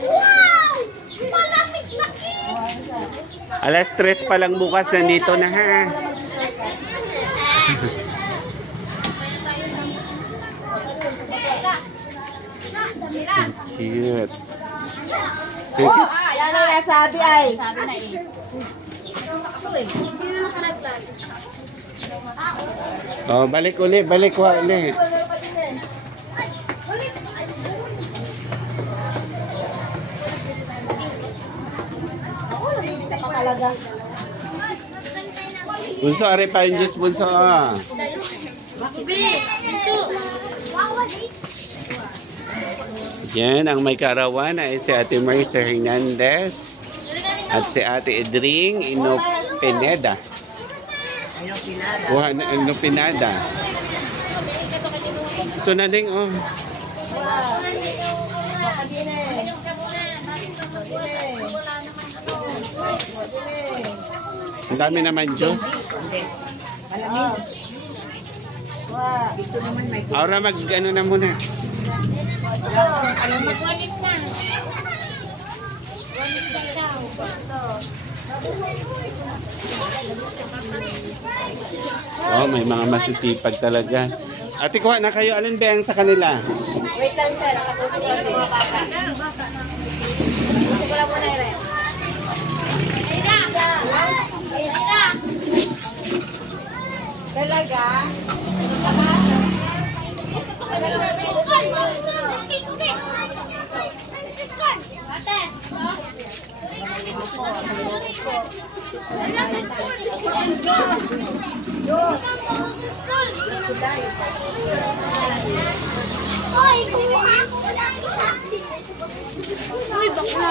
Wow! Malapit-laki! Alas 3 pa lang bukas, nandito na ha. Cute. Yan ang nasabi ay. Oh, balik uli, balik uli. Isa pa talaga. Bunso, are pa yung juice, bunso. Ah. Yan, ang may karawan ay si Ate Marisa Hernandez at si Ate Edring Inopineda. Inopinada. Ito na din, oh. Ang dami naman juice. Ahora mag-ano na muna. Magwalis na. Walis na daw. Oh, may mga masisipag talaga. Ate, kuha na kayo. Alin ba ang sa kanila? Wait lang sir, nakatusok lang yung mga bata. Tusok ko lang muna yun. Talaga? Oy, kuha ako lang. Uy, bakla.